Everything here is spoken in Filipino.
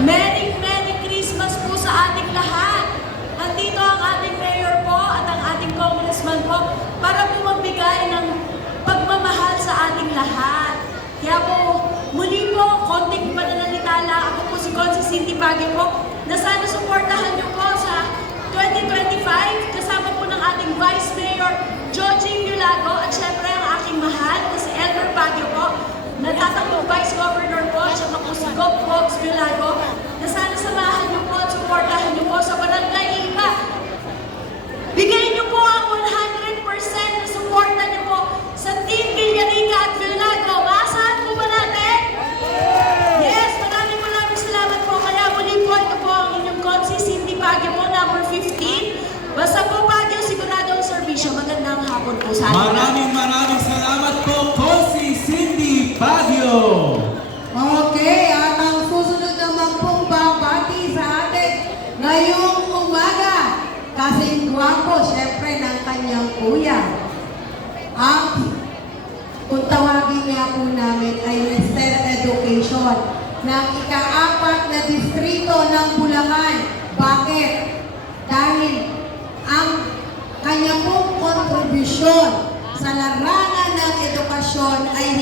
Merry Christmas po sa ating lahat. Nandito ang ating mayor po at ang ating congressman po para po magbigay ng pagmamahal sa ating lahat. Kaya po, muli po, konting pananalita lang. Ako po si Consi Cindy Baguio po, na sana suportahan niyo po sa 2025 kasama po ng ating Vice Mayor Joji Yulago at syempre ang aking mahal na si Elmer Baguio po, natatakbong Vice Governor po at syempre po si Gov. Fox Yulago, na sana samahan niyo po at suportahan niyo po sa Barangay Iba. Bigay niyo po ang 100% na suporta niyo po sa Team Villarica at Yulago. Maasahan po ba natin? Yes, maraming salamat po. Kaya muli po, ito po ang inyong Consi Cindy Baguio po, number 15. Basta po Baguio, sigurado ang serbisyo. Magandang hapon po sa atin. Maraming salamat po, Consi Cindy Baguio. Okay, at ang susunod naman pong babati sa atin ngayong umaga. Kasing gwapo, syempre, ng kanyang kuya. Ang kung tawagin nga po namin ay Mr. Education ng ika-4 na distrito ng Bulacan. Bakit? Dahil ang kanya pong kontribusyon sa larangan ng edukasyon ay